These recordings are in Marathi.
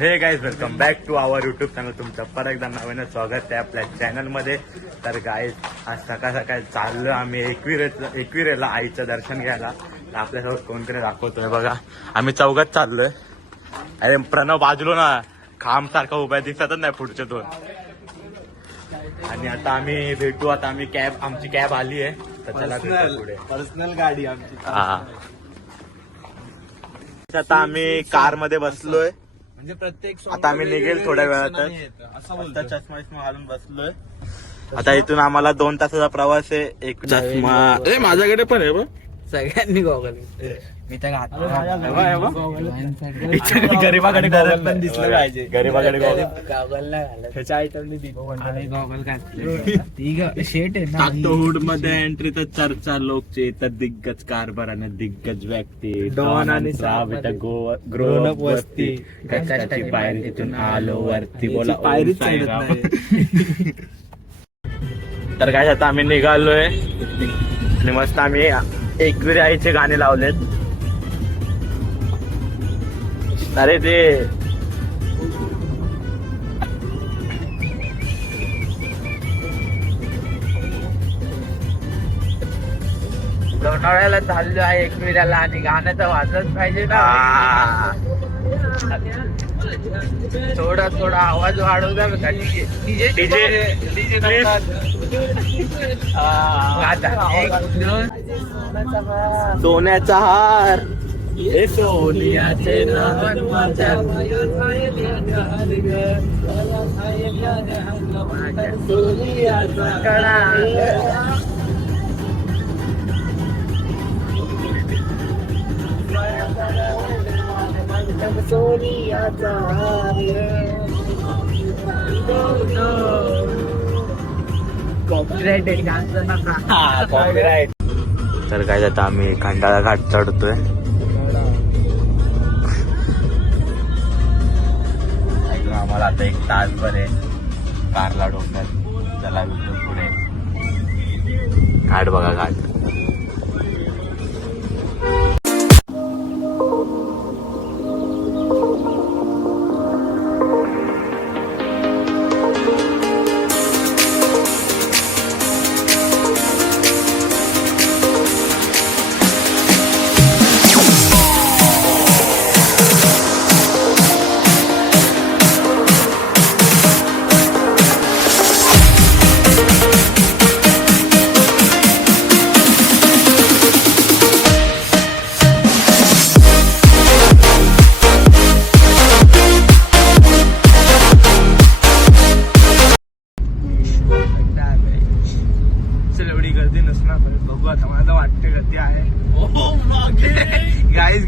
हे guys welcome back to our YouTube channel. तुमचं परत एकदा नवीन स्वागत आहे आपल्या चॅनलमध्ये. तर गाईज आज सकाळ सकाळी चाललो आम्ही एकविरेला आईचं दर्शन घ्यायला. तर आपल्यासोबत कोणतरी दाखवतोय बघा. आम्ही चौघात चाललोय. अरे प्रणव बाजूलो ना खांब सारखा उभा दिसतच नाही पुढचे दोन. आणि आता आम्ही भेटू. आता आम्ही आमची कॅब आली आहे तर चला पुढे. पर्सनल गाडी आमची. हा आता आम्ही कार मध्ये बसलोय. म्हणजे प्रत्येक आता आम्ही निघेल थोड्या वेळातच. चष्मा विष्मा घालून बसलोय. आता इथून आम्हाला 2 तासाचा प्रवास आहे. एक चष्मा माझ्याकडे पण आहे. सगळ्यांनी गॉगल मी तर गरीबाकडे गॉगल पण दिसलं पाहिजे. गरीबाकडे गॉगल नाही घालत ह्याच्या आयटमनी गॉगल घातले. शेट आहे ना हुड मध्ये एंट्री तर चर्चा लोकचे तर दिग्गज कारभार आणि दिग्गज व्यक्ती डॉन आणि ग्रोअप वस्ती कष्टाची पायरी तिथून आलो वरती. बोला पायरी तर काय आता आम्ही निघालोय आणि मस्त आम्ही एकविरी आईचे गाणे लावलेत. अरे ते लोणावळ्याला चाललो आहे एकविराला आणि गाणं तर वाजत पाहिजे ना. थोडा आवाज वाढवू द्या का. सोन्याचा हार हे सोनियाचे कॉपीराइट. तर काय आता आम्ही खंडाळा घाट चढतोय. आम्हाला आता 1 तासभर आहे कारला डोंगर. चला पुढे घाट बघा घाट.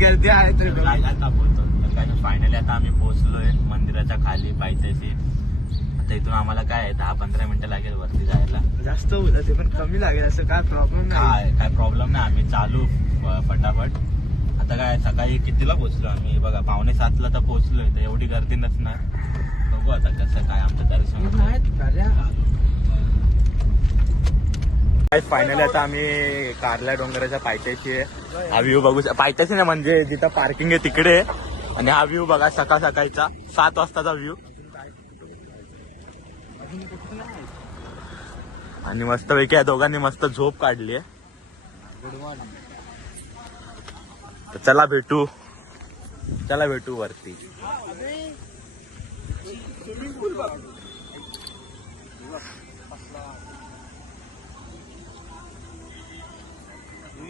गर्दी आहे तर फायनली आता आम्ही पोहोचलोय मंदिराच्या खाली पायथ्याशी. आता इथून आम्हाला काय 10-15 मिनिटं लागेल वरती जायला. जास्त होत ते पण कमी लागेल असं काय प्रॉब्लेम नाही. काय प्रॉब्लेम नाही. आम्ही चालू फटाफट. आता काय सकाळी कितीला पोहोचलो आम्ही बघा 6:45ला तर पोहोचलोय. तर एवढी गर्दी नसणार. बघू आता कसं काय आमचं दर्शन. फायनली आता आम्ही कारला डोंगराच्या पायथ्याशी आहे. हा व्ह्यू बघू. पायथ्याशी नाही म्हणजे जिथं पार्किंग आहे तिकडे. आणि हा व्ह्यू बघा सकाळचा 7 वाजताचा व्ह्यू. आणि मस्त पैकी या दोघांनी मस्त झोप काढली आहे. तर चला भेटू वरती.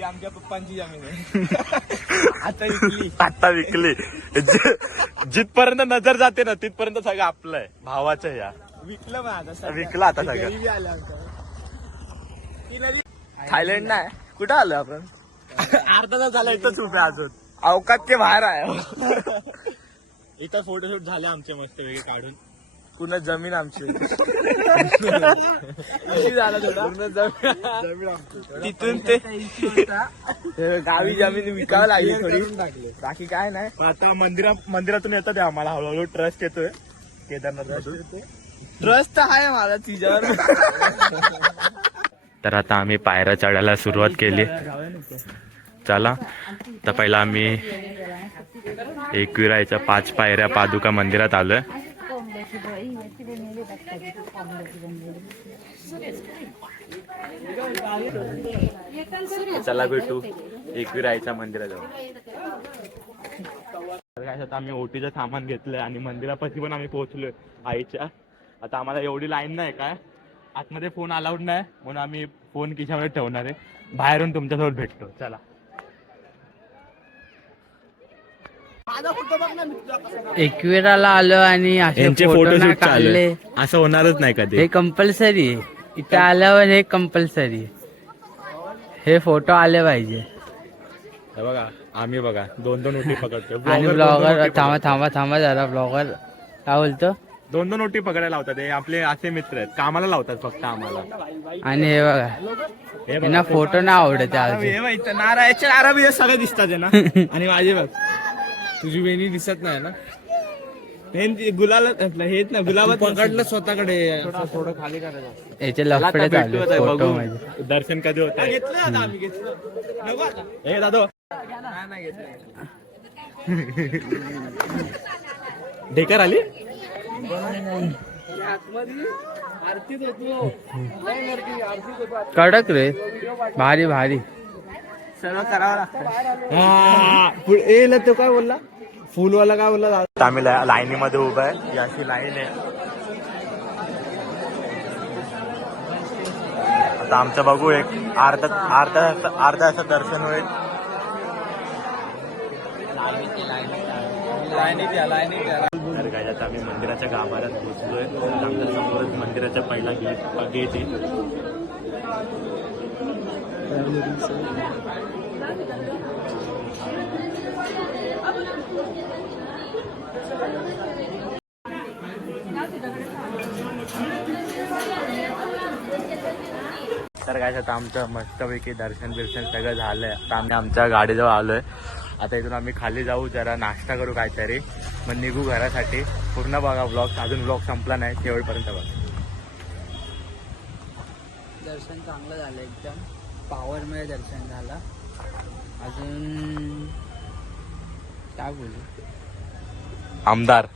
आमच्या पप्पांची जमीन आहे. आता विकली. जिथपर्यंत नजर जाते ना तिथपर्यंत सगळं आपलं आहे. भावाचं या विकलं विकलं आता सगळं. थायलंड नाही कुठं आलो आपण. अर्धा तास झाला इथंच उभे अजून. अवकात के बाहेर आहे. इथं फोटोशूट झाले आमचे मस्त वेगळे काढून. पुन्हा जमीन आमची झाला तिथून ते गावी जमीन विकावं लागली थोडी. बाकी काय नाही. आता मंदिरातून येतं ते आम्हाला हळूहळू ट्रस्ट येतोय केदारनाथ. ट्रस्ट तर आहे मला तिच्यावर. तर आता आम्ही पायऱ्या चढायला सुरुवात केली. चला तर पहिला आम्ही एकविरायच्या 5 पायऱ्या पादुका मंदिरात आलोय. चला भेटू एकविरायच्या मंदिरात जाऊ. तर काय आता आम्ही ओटीचं सामान घेतलंय आणि मंदिरापाशी पण आम्ही पोहोचलोय आईच्या. आता आम्हाला एवढी लाईन नाही काय, आतमध्ये फोन अलाउड नाही म्हणून आम्ही फोन खिशामध्ये ठेवणार आहे. बाहेरून तुमच्यासोबत भेटतो. चला. एकविराला आलो आणि असे यांचे फोटो नाही फोटोशूट काढले. चालू असं होणारच नाही कधी. हे कंपल्सरी आहे. इथे आल्यावर हे कंपल्सरी. हे फोटो आले पाहिजे. हे बघा आम्ही बघा 2-2 ओटी पकडतो. आणि ब्लॉगर थांबा जरा. ब्लॉगर काय बोलतो? 2-2 ओटी पकडायला लावतात. हे आपले असे मित्र आहेत, कामाला लावतात फक्त आम्हाला. आणि हे बघा हे यांना फोटो नाही आवडत आहे अजून. हे माहिती नारळाचे नारळ बी सगळे दिसतात आहे ना. आणि माझे बघ तुझी वेणी दिसत नाही ना. हे गुलाल हेच ना गुलाबात पकडलं स्वतःकडे थोडं खाली करायचं. याचे लफडे चालू भेटू आता, फोटो बघू. मध्ये. दर्शन कधी होत घेतलं आता आम्ही घेतलं नको आता. हे दादो नाही घेतलं. ढेकर आली. आरतीत होतो कडक रे. भारी भारी. सर्व करावं लागतं. ए तो काय बोलला फुलवाला काय बोलला. आम्ही लाईनीमध्ये उभा आहे. ही अशी लाईन आहे. आता आमचं बघू एक अर्धा असं दर्शन होईल. तर काय आता आम्ही मंदिराच्या गाभाऱ्यात पोहोचलोय. आमच्या समोरच मंदिराच्या पहिला गेट आहे. तर काय आता आमचं मस्तपैकी दर्शन बिर्शन सगळं झालंय. आता आम्ही आमच्या गाडीजवळ आलोय. आता इथून आम्ही खाली जाऊ, जरा नाश्ता करू काहीतरी, मग निघू घरासाठी. पूर्ण बघा ब्लॉग. अजून ब्लॉग संपला नाही, शेवटपर्यंत बघा. दर्शन चांगलं झालं एकदम. पॉवरमय दर्शन झालं. अजून काय बोलू. आमदार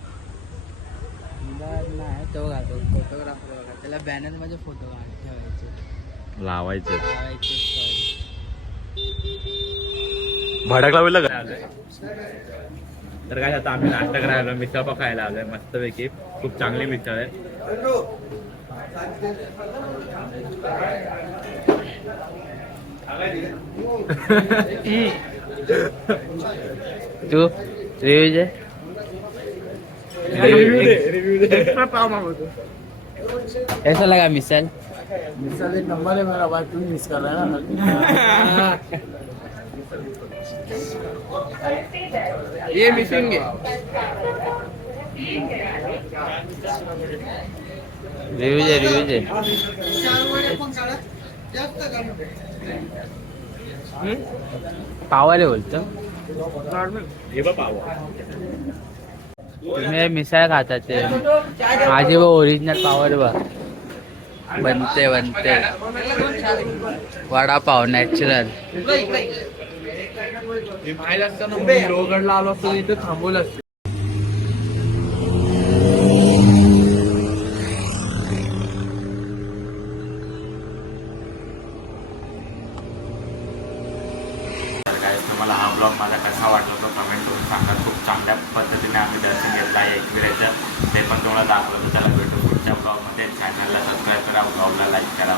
नाही तो घालतो फोटोग्राफर बघा. त्याला बॅनर मध्ये फोटो ठेवायचे लावायचे. sorry. भडकला बोललं का. तर काय आता आम्ही नाश्ता करायला आलो, मिसळ पाव खायला आलोय मस्तपैकी. खूप चांगली मिसळ आहे. तू रिव्ह्यू कैसा लगा मिसल. एक नंबर है मेरा भाई. तू मिस कर रहा है ना. ये मिसिंग है. रिव्ह्यू पावर आहे बोलतो. हे बघ पाव. तुम्ही मिसळ खातात ते माझी ओरिजिनल पावर बघ. बनते वडापाव नॅचरल. माहिती असतं ना मी रोगडला आलो असतो इथं थांबवलं असतं. तुम्हाला हा ब्लॉग माझा कसा वाटला तो कमेंट करून सांगा. खूप चांगल्या पद्धतीने आम्ही दर्शन घेतलं आहे एकविराचं. ते पण तुम्हाला दाखवलं. तर त्याला भेटू पुढच्या ब्लॉगमध्ये. चॅनलला सबस्क्राईब करा, ब्लॉगला लाईक करा.